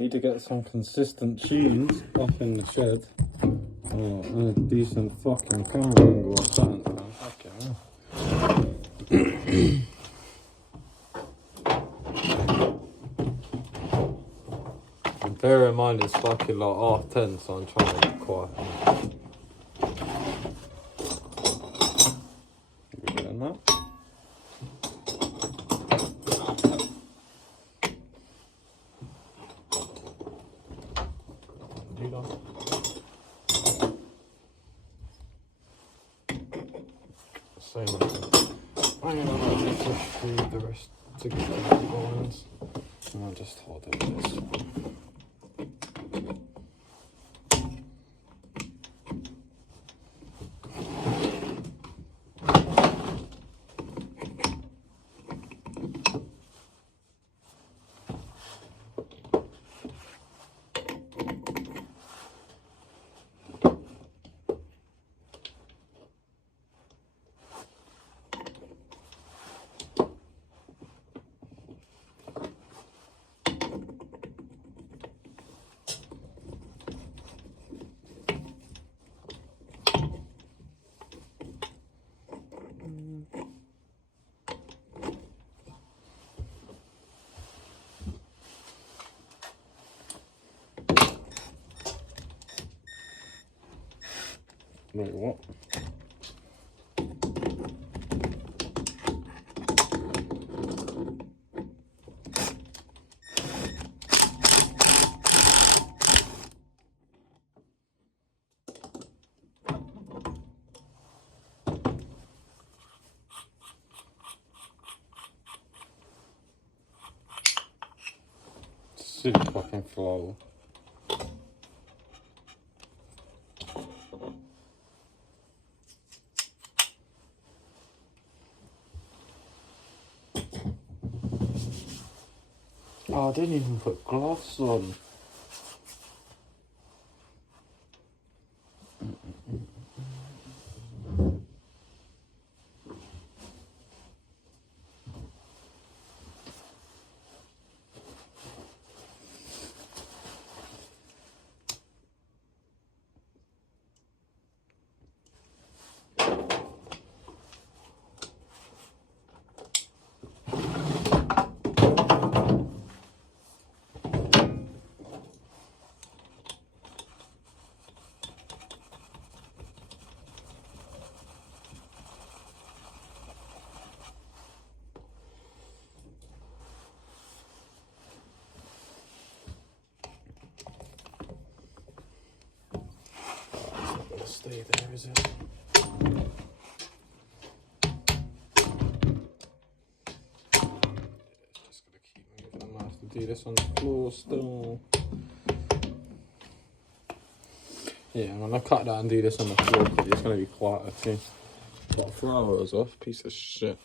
need to get some consistent tunes up in the shed. Oh, and a decent fucking camera angle or something. Fucking hell. And bear in mind it's fucking like 10:30, so I'm trying to be quiet. You getting that? Same I'm gonna let push through the rest to get the lines. And I'll just hold it with this. Wait, what? Silly fucking flow. Oh, I didn't even put gloves on. Stay there, is it? It's just gonna keep moving. I might have to do this on the floor still. Yeah, I'm gonna cut that and do this on the floor because it's gonna be quieter too. Got flowers off, piece of shit.